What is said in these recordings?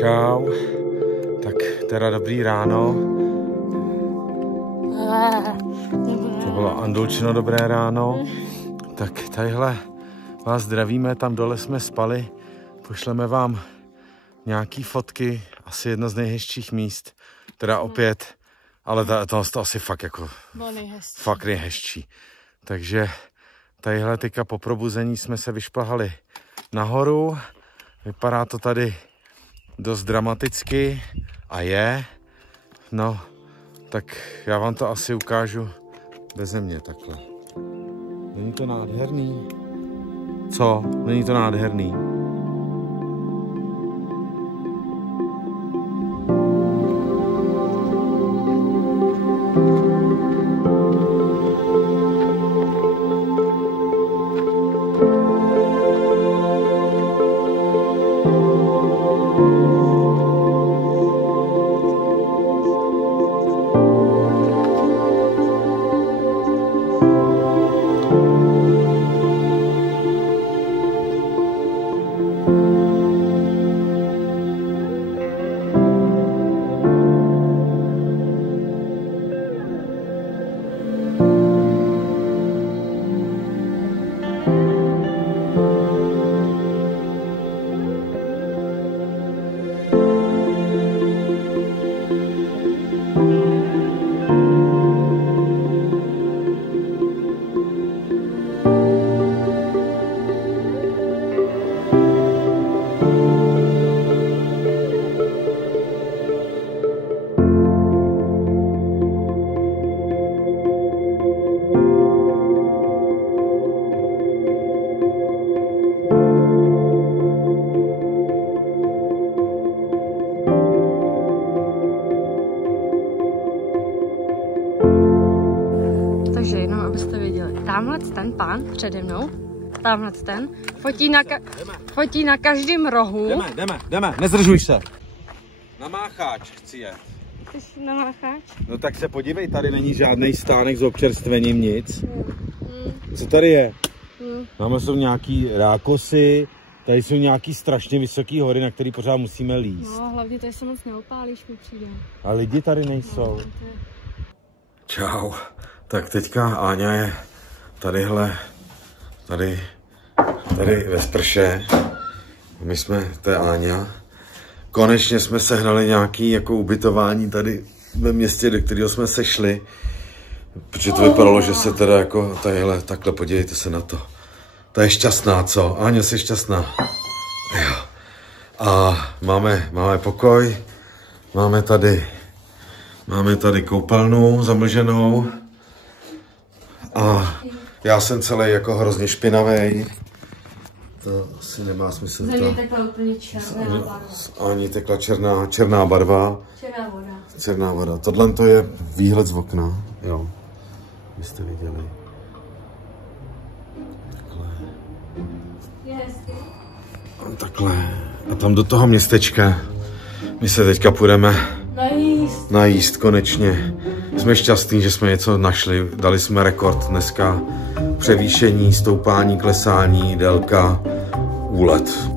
Čau, tak teda dobrý ráno. To bylo Andulčino dobré ráno. Tak tadyhle vás zdravíme, tam dole jsme spali. Pošleme vám nějaký fotky, asi jedno z nejhezčích míst. Teda opět, ale to asi fakt jako fakt nejhezčí. Takže tadyhle teďka po probuzení jsme se vyšplhali nahoru. Vypadá to tady dost dramaticky a je. No, tak já vám to asi ukážu beze mě takhle. Není to nádherný? Co? Není to nádherný? Takže jenom abyste věděli, tamhle ten pán přede mnou, tamhle ten, fotí na každém rohu. Jdeme, nezdržuj se. Na Mácháč chci jet. Jsi na Mácháč? No tak se podívej, tady není žádný stánek s občerstvením, nic. Co tady je? Máme jsou nějaký rákosy, tady jsou nějaký strašně vysoké hory, na které pořád musíme líst. No, hlavně tady se moc neopálíš, mi přijde. A lidi tady nejsou. No, čau. Tak teďka Áňa je tadyhle, tady ve sprše. My jsme, to je Áňa. Konečně jsme sehnali nějaký jako ubytování tady ve městě, do kterého jsme sešli. Protože to vypadalo, že se teda jako tadyhle, takhle podívejte se na to. Ta je šťastná, co? Áňa, jsi šťastná. Jo. A máme pokoj, máme tady koupelnu zamlženou. A já jsem celý jako hrozně špinavý. To asi nemá smysl. Za mě tekla úplně černá barva. Ani tekla černá barva. Černá voda. Tohle to je výhled z okna. Jo. Byste viděli. Takhle. A tam do toho městečka my se teďka půjdeme najíst konečně. Jsme šťastní, že jsme něco našli. Dali jsme rekord dneska. Převýšení, stoupání, klesání, délka, úlet.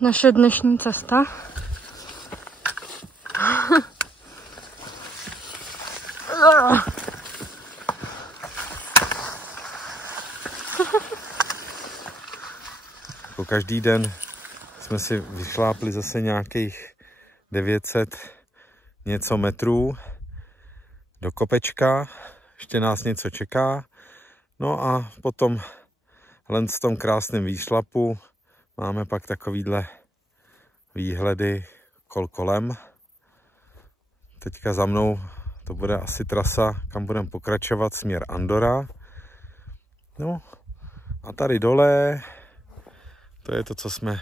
naše dnešní cesta. Po každý den jsme si vyšlápli zase nějakých 900 něco metrů do kopečka. Ještě nás něco čeká. No a potom len v tom krásném výšlapu máme pak takovýhle výhledy kolem. Teďka za mnou to bude asi trasa, kam budeme pokračovat, směr Andora. No a tady dole, to je to, co jsme,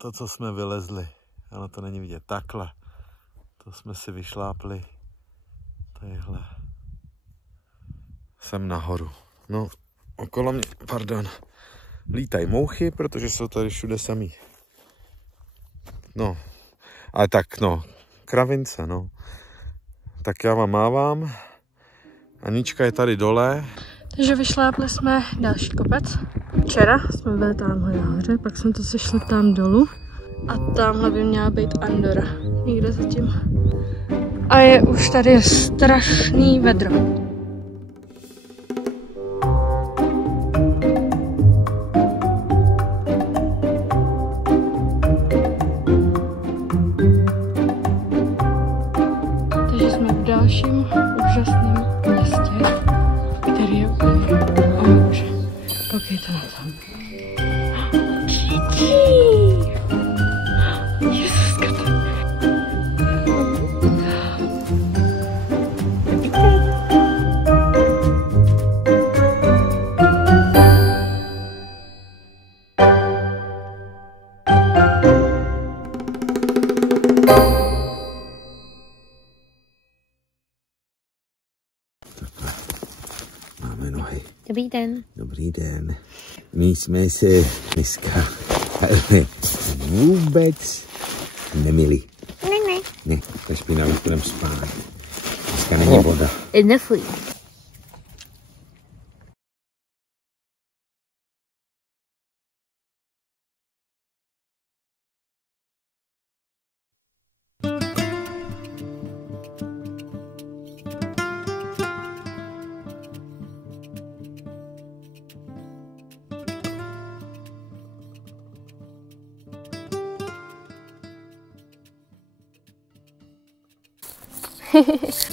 to, co jsme vylezli. Ano, to není vidět. Takhle. To jsme si vyšlápli. Tadyhle. Sem nahoru. No, okolo mě, lítají mouchy, protože jsou tady všude samý. No, ale tak, no, kravince, no. Tak já vám mávám. Anička je tady dole. Takže vyšlápli jsme další kopec. Včera jsme byli tamhle nahoře, pak jsme to sešli tam dolů. A tamhle by měla být Andora. Někde zatím. A už tady strašný vedro. Takže jsme v dalším úžasném městě, který je úplně omouže. Koukejte na to. Máme nohy. Dobrý den. Dobrý den. My jsme se dneska vůbec nemili. Ne, ta špina, už budeme spát. Dneska není voda. Nefuj.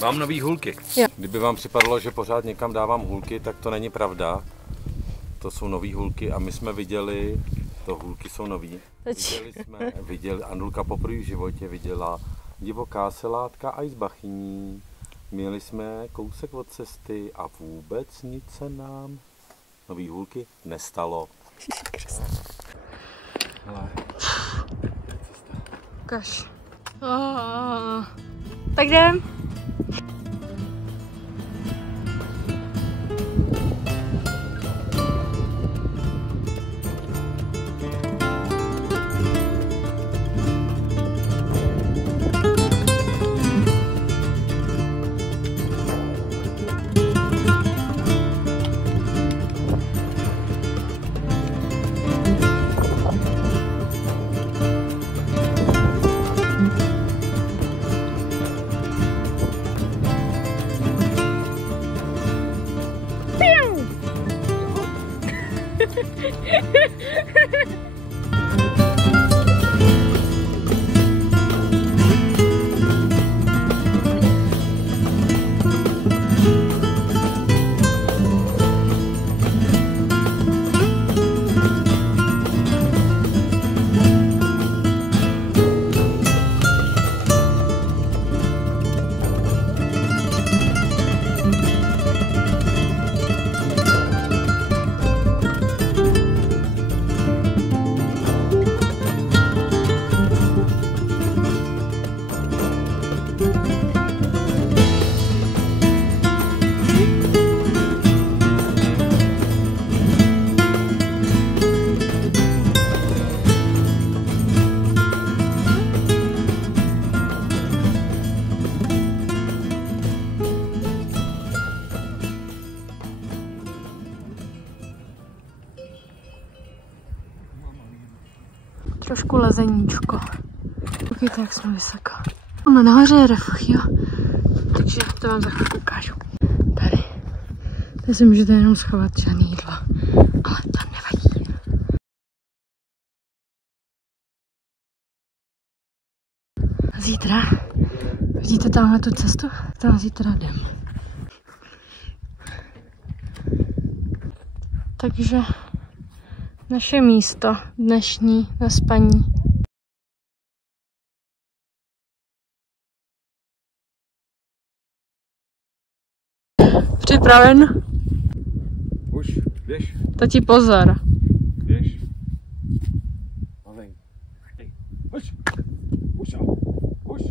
Mám nový hůlky. Jo. Kdyby vám připadlo, že pořád někam dávám hůlky, tak to není pravda. To jsou nový hůlky a my jsme viděli, to hůlky jsou nový. Viděli, Andulka poprvé v životě viděla divoká selátka Eisbachyní. Měli jsme kousek od cesty a vůbec nic se nám nový hůlky nestalo. Hele. Ukaž. Tak jdem. trošku lezeníčko. Koukejte, jak jsme vysoko. Ono nahoře je refuch, jo. Takže to vám za chvilku ukážu. Tady. Tady si můžete jenom schovat žádný jídlo. Ale to nevadí. Zítra, vidíte tamhle tu cestu? Tam zítra jdem. Takže naše místo dnešní na spaní. Připraven? Už, běž. Tati pozor. Běž. Malej. Už. Už. Už.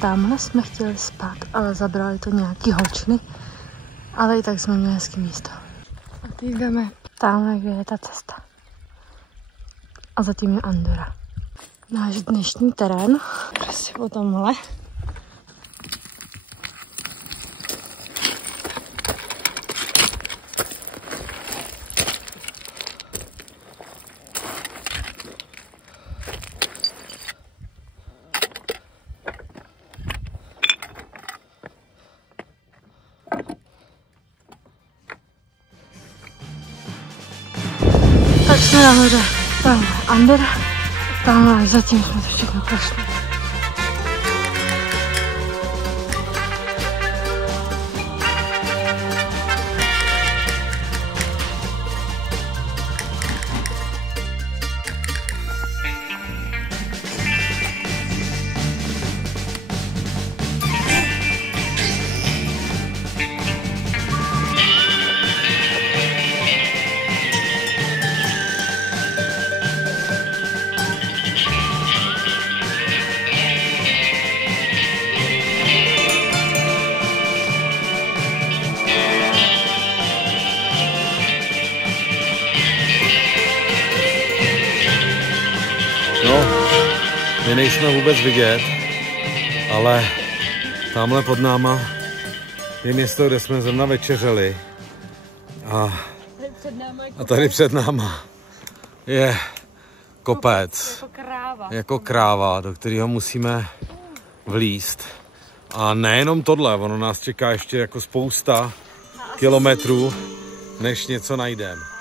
Tamhle jsme chtěli spát, ale zabrali to nějaký holčiny. Ale i tak jsme měli hezký místo. A teď jdeme tamhle, kde je ta cesta. A zatím je Andora. Náš dnešní terén. Asi po tomhle. Tak jsme nahoře, tamhle Andora, tamhle zatím jsme to všechno prošli. My nejsme vůbec vidět, ale tamhle pod náma je město, kde jsme zrovna večeřeli. A tady před náma je kopec, jako kráva, do kterého musíme vlízt. A nejenom tohle, ono nás čeká ještě jako spousta kilometrů, než něco najdeme.